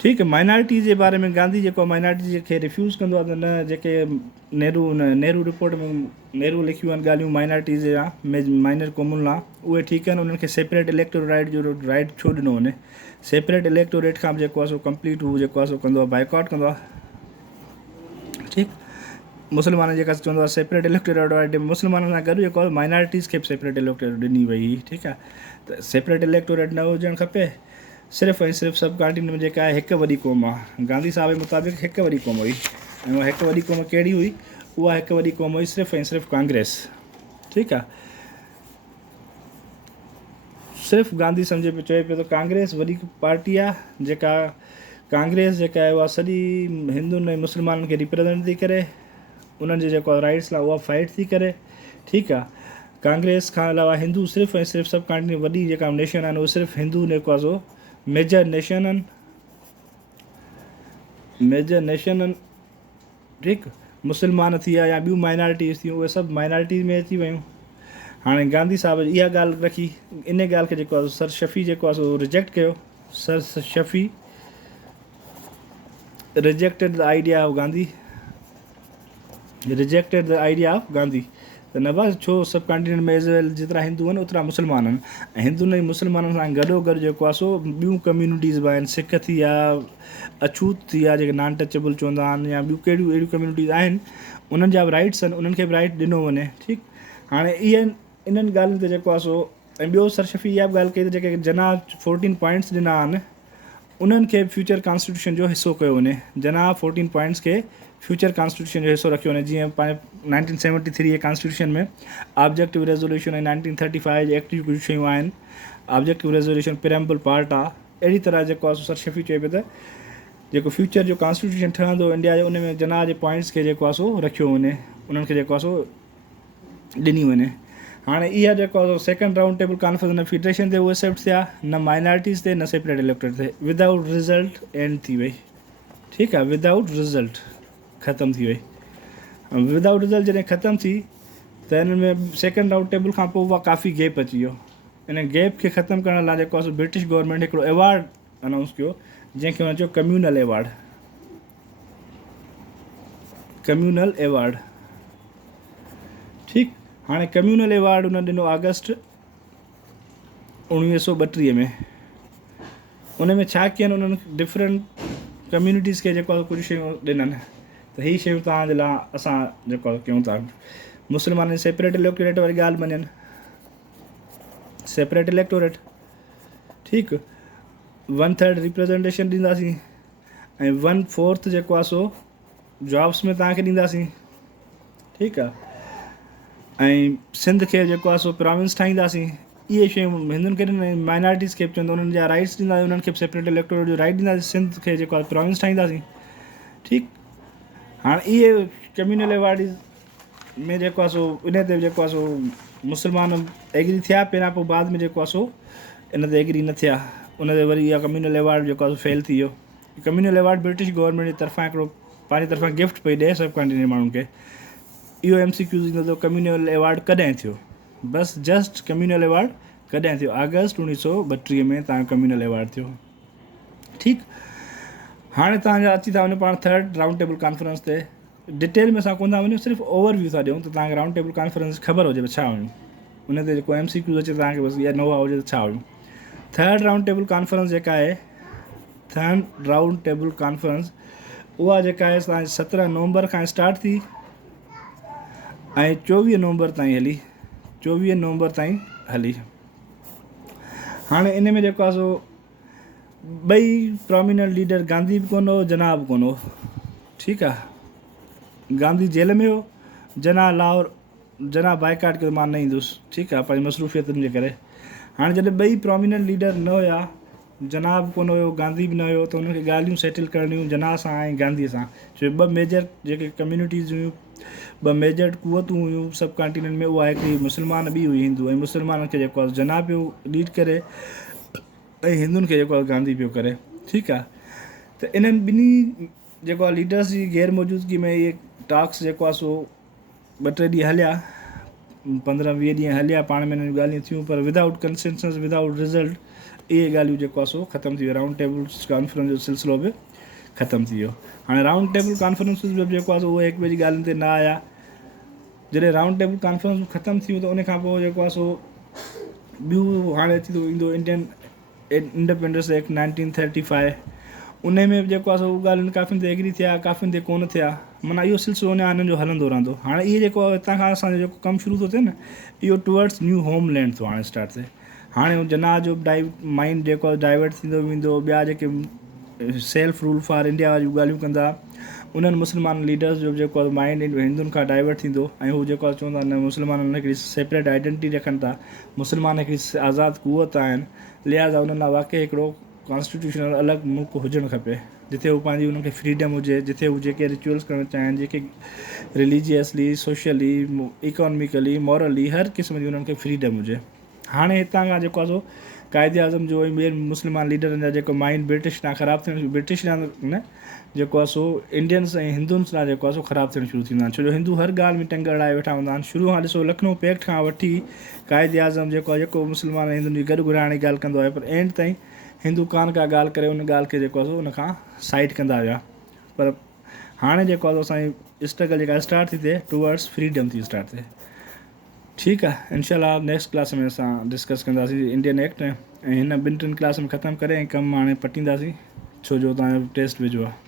ठीकु आहे। माइनॉरिटी जे बारे में गांधी जेको माइनॉरिटी खे रिफ्यूज़ कंदो आहे, त न जेके नेहरू रिपोर्ट में नेहरू लिखियूं आहिनि ॻाल्हियूं माइनॉरिटीज़ जा माइनर कॉमन लाइ, उहे ठीकु आहिनि। उन्हनि खे सेपरेट इलेक्टोरेट जो राइट छो ॾिनो वञे? सेपरेट इलेक्टोरेट खां बि जेको आहे सो कंप्लीट हू जेको आहे सो कंदो आहे, बाइकआउट कंदो आहे। ठीकु, मुस्लमान जेका चवंदो आहे सेपरेट इलेक्टोरेट, मुस्लमाननि सां गॾु जेको आहे माइनॉरिटीज़ खे बि सेपरेट इलेक्टोरेट ॾिनी वई हुई। ठीकु आहे, त सेपरेट इलेक्टोरेट न हुजणु खपे। सिर्फ़ु ऐं सिर्फ़ु सब कॉन्टिनेंट में जेका आहे हिकु वॾी क़ौम आहे। गांधी साहब जे मुताबिक़ हिकु वॾी क़ौम हुई, ऐं उहा हिकु वॾी क़ौम कहिड़ी हुई? उहा हिकु वॾी क़ौम हुई सिर्फ़ु ऐं सिर्फ़ु कांग्रेस। ठीकु आहे, सिर्फ़ु गांधी सम्झे पियो, चए पियो त कांग्रेस वॾी पार्टी आहे, जेका कांग्रेस जेका आहे उहा सॼी हिंदुनि ऐं मुस्लमाननि खे रिप्रेज़ेंट थी करे, उन्हनि जे जेको राइट्स लाइ उहा फाइट थी करे। ठीकु आहे, कांग्रेस खां अलावा हिंदू सिर्फ़ु ऐं सिर्फ़ु सब कॉन्टिनेंट वॾी जेका नेशन आहिनि, उहे सिर्फ़ु हिंदू जेको आहे सो मेजर नेशन आहिनि, मेजर नेशन आहिनि। ठीकु, मुस्लमान थी विया या ॿियूं माइनॉरिटीज़ थियूं, उहे सभु माइनॉरिटीज़ में अची वियूं। हाणे गांधी साहब इहा ॻाल्हि रखी, इन ॻाल्हि खे जेको आहे सर शफ़ी जेको आहे सो रिजेक्ट कयो। सर Shafi rejected the idea of Gandhi, rejected the idea of Gandhi. त न बस छो सब कॉन्टिनेंट में एज़ वेल जेतिरा हिंदू आहिनि ओतिरा मुस्लमान आहिनि, ऐं हिंदुनि ऐं मुस्लमाननि सां गॾोगॾु जेको आहे सो ॿियूं कम्यूनिटीज़ बि आहिनि। सिख थी विया, अछूत थी विया जेके नॉन टचेबल चवंदा आहिनि, या ॿियूं कहिड़ियूं अहिड़ियूं कम्यूनिटीज़ आहिनि, उन्हनि जा बि राइट्स आहिनि, उन्हनि खे बि राइट ॾिनो वञे। ठीकु, हाणे इहे इन्हनि ॻाल्हियुनि ते जेको आहे सो, ऐं ॿियो सर शफ़ी इहा बि ॻाल्हि कई त जेके जना 14 पॉइंट्स ॾिना आहिनि, उन्हनि खे फ्यूचर कॉन्स्टिट्यूशन जो हिसो कयो वञे। जना 14 पॉइंट्स खे फ्यूचर कॉन्स्टिट्यूशन जो हिसो रखियो वञे। जीअं पंहिंजे 1973 जे कॉन्स्टिट्यूशन में ऑब्जेक्टिव रेज़ोल्यूशन ऐं 1935 जे एक्ट जूं कुझु शयूं आहिनि, ऑब्जेक्टिव रेज़ोल्यूशन प्रेम्बल पार्ट आहे। अहिड़ी तरह जेको आहे सर शफ़ी चए पियो त जेको फ्यूचर जो कॉन्स्टिट्यूशन ठहंदो इंडिया जो, उन में जना जे पॉइंट्स खे जेको आहे सो रखियो वञे, उन्हनि खे जेको आहे सो ॾिनी वञे। हाणे इहा जेको आहे सेकेंड राउंड टेबल कॉन्फ्रेंस न फेडरेशन ते उहे एक्सेप्ट थिया, न माइनॉरिटीज़ ते, न सेपरेट इलेक्टोरेट ते। विदाउट रिज़ल्ट एंड थी वई। ठीकु आहे, विदाउट रिज़ल्ट ख़तमु थी वई। विदाउट रिज़ल्ट जॾहिं ख़तमु थी त हिन में सेकेंड राउंड टेबल खां पोइ उहा काफ़ी गैप अची वियो। इन गैप खे ख़तमु करण लाइ जेको आहे सो ब्रिटिश गवर्नमेंट हिकिड़ो अवॉर्ड अनाउंस कयो, जंहिंखे हुन चयो कम्यूनल अवॉर्ड। Communal award. ठीकु, हाणे कम्यूनल अवॉर्ड हुन ॾिनो अगस्त 1932 में। उन में छा कयनि, उन्हनि डिफरेंट कम्यूनिटीज़ खे जेको आहे कुझु शयूं ॾिननि, त हीअ शयूं तव्हांजे लाइ असां जेको आहे कयूं था। मुस्लमाननि सेपरेट इलेक्टोरेट वारी ॻाल्हि मञनि, सेपरेट इलेक्टोरेट। ठीकु, 1/3 रिप्रेज़ेंटेशन ॾींदासीं, ऐं 1/4 जेको आहे सो जॉब्स में तव्हांखे ॾींदासीं। ठीकु आहे, ऐं सिंध खे जेको आहे सो प्रोविंस ठाहींदासीं। इहे शयूं हिंदुनि खे ॾिन, माइनॉरिटीज़ खे बि चवंदो उन्हनि जा राइट्स ॾींदासीं, उन्हनि खे बि सेपरेट इलेक्टोरेट जो राइट ॾींदासीं। सिंध खे जेको आहे प्रोविंस ठाहींदासीं। ठीकु, हाणे इहे कम्यूनल अवॉर्ड में जेको आहे सो इन ते जेको आहे सो मुस्लमान एग्री थिया पहिरियां, पोइ बाद में जेको आहे सो इन ते एग्री न थिया। उन ते वरी इहा कम्यूनल अवॉर्ड जेको आहे सो फेल थी वियो। कम्यूनल अवॉर्ड ब्रिटिश गवर्नमेंट जी तरफ़ां हिकिड़ो पंहिंजी तरफ़ां गिफ्ट पई ॾिए सब कॉन्टिनेंट माण्हुनि खे। इहो MCQ ईंदो त कम्यूनल अवॉर्ड कॾहिं थियो? बसि जस्ट कम्यूनल अवॉर्ड कॾहिं थियो? अगस्त 1932 में तव्हांजो कम्यूनल अवॉर्ड थियो। ठीकु, हाणे तव्हांजा अची था वञो पाण थर्ड राउंड टेबल कॉन्फ्रेंस ते। डिटेल में असां कोन था वञूं, सिर्फ़ु ओवरव्यू था ॾियूं त तव्हांखे राउंड टेबल कॉन्फ्रेंस ख़बर हुजे छा हुयूं। उन ते जेको MCQ अचे तव्हांखे बसि इहा नवा हुजे त छा हुयूं। थर्ड राउंड टेबल कॉन्फ्रेंस जेका आहे, थर्ड राउंड टेबल कॉन्फ्रेंस, उहा जेका आहे तव्हांजी 17 नवंबर खां स्टार्ट थी ऐं 24 नवंबर ताईं हली। 24 नवंबर ताईं हली। हाणे इन में जेको आहे सो ॿई प्रोमिनेंट लीडर, गांधी बि कोन हो, जना बि कोन हो। ठीकु आहे, गांधी जेल में हो, जना बाइकाट कयो, मां न ईंदुसि। ठीकु आहे, पंहिंजी मसरूफ़ियतुनि जे करे। हाणे जॾहिं ॿई प्रोमिनेंट लीडर न हुया, जना बि कोन हुयो, गांधी बि न हुयो, त हुनखे ॻाल्हियूं सेटल करणियूं जना सां ऐं गांधीअ सां। छो 2 मेजर जेके कम्यूनिटीज़ हुयूं, 2 मेजर कुवतूं हुयूं सब कॉन्टिनेंट में, उहा हिकिड़ी मुस्लमान बि हुई हिंदू, ऐं मुस्लमाननि खे जेको आहे जना पियो लीड करे, ऐं हिंदुनि खे जेको आहे गांधी पियो करे। ठीकु आहे, त इन्हनि ॿिन्ही जेको आहे लीडर्स जी गैर मौजूदगी में इहे टॉक्स जेको आहे सो 2-3 ॾींहं हलिया, 15-20 ॾींहं हलिया, पाण में हिननि ॻाल्हियूं थियूं, पर विदाउट कंसेंसस, विदाउट रिज़ल्ट। इहे ॻाल्हियूं जेको आहे सो ख़तमु थी वियो राउंड टेबल कॉन्फ्रेंस जो सिलसिलो बि ख़तमु थी वियो। हाणे राउंड टेबल कॉन्फ्रेंसिस बि जेको आहे सो उहे हिक ॿिए जी ॻाल्हियुनि ते न आया। जॾहिं राउंड टेबल कॉन्फ्रेंस ख़तमु थी वियो त उन खां पोइ जेको आहे सो ॿियूं हाणे अची थो ईंदो इंडियन इंडिपेंडेंस एक्ट 1935। उन में बि जेको आहे सो ॻाल्हियुनि काफ़ियुनि ते एग्री थिया, काफ़ियुनि ते कोन थिया। माना इहो सिलसिलो अञा हिननि जो हलंदो रहंदो। हाणे इहे जेको आहे हितां खां असांजो जेको कमु शुरू थो थिए न, इहो टुवर्ड्स न्यू होमलैंड थो हाणे स्टार्ट थिए। हाणे जना जो माइंड जेको आहे डाइवर्ट थींदो वेंदो, ॿिया जेके सेल्फ रूल फॉर इंडिया वारियूं ॻाल्हियूं कंदा, उन्हनि मुस्लमान लीडर्स जो जेको आहे माइंड हिंदुनि खां डाइवर्ट थींदो ऐं हू जेको आहे चवंदा न मुस्लमाननि हिकिड़ी सेपरेट आइडेंटिटी रखनि था, मुस्लमान हिकिड़ी आज़ादु क़ुवत आहिनि, लिहाज़ा उन्हनि लाइ वाक़ई हिकिड़ो कॉन्स्टिट्यूशनल अलॻि मुल्क हुजणु खपे जिथे हू पंहिंजी उन्हनि खे फ्रीडम हुजे, जिथे हू जेके रिचुअल्स करणु चाहिनि, जेके रिलीजियसली, सोशली, इकोनॉमिकली, मॉरली हर क़िस्म जी उन्हनि खे फ्रीडम हुजे। हाणे हितां खां जेको आहे सो क़ाइदे आज़म जो ॿियनि मुस्लमान लीडरनि जा जेको माइंड ब्रिटिश खां ख़राबु थियणु, ब्रिटिश न जेको आहे सो इंडियंस ऐं हिंदुन्स लाइ जेको आहे सो ख़राबु थियणु शुरू थींदा आहिनि। छो जो हिंदू हर ॻाल्हि में टंग अड़ाए वेठा हूंदा आहिनि। शुरू खां ॾिसो लखनऊ पैक्ट खां वठी क़ाइदे आज़म जेको आहे जेको मुस्लमान ऐं हिंदुनि जी गॾु घुराइण जी ॻाल्हि कंदो आहे, पर एंड ताईं हिंदू कान का ॻाल्हि करे उन ॻाल्हि खे जेको आहे सो उन खां साइड कंदा विया। पर हाणे जेको आहे असांजी स्ट्रगल जेका स्टार्ट थी थिए टुवर्ड्स फ्रीडम थी स्टार्ट थिए। ठीकु आहे, इंशाल्लाह नेक्स्ट क्लास में असां डिस्कस कंदासीं इंडियन एक्ट ऐं हिन ॿिनि टिनि क्लास में ख़तमु करे ऐं कमु हाणे पटींदासीं छो जो तव्हांजो टेस्ट वेझो आहे।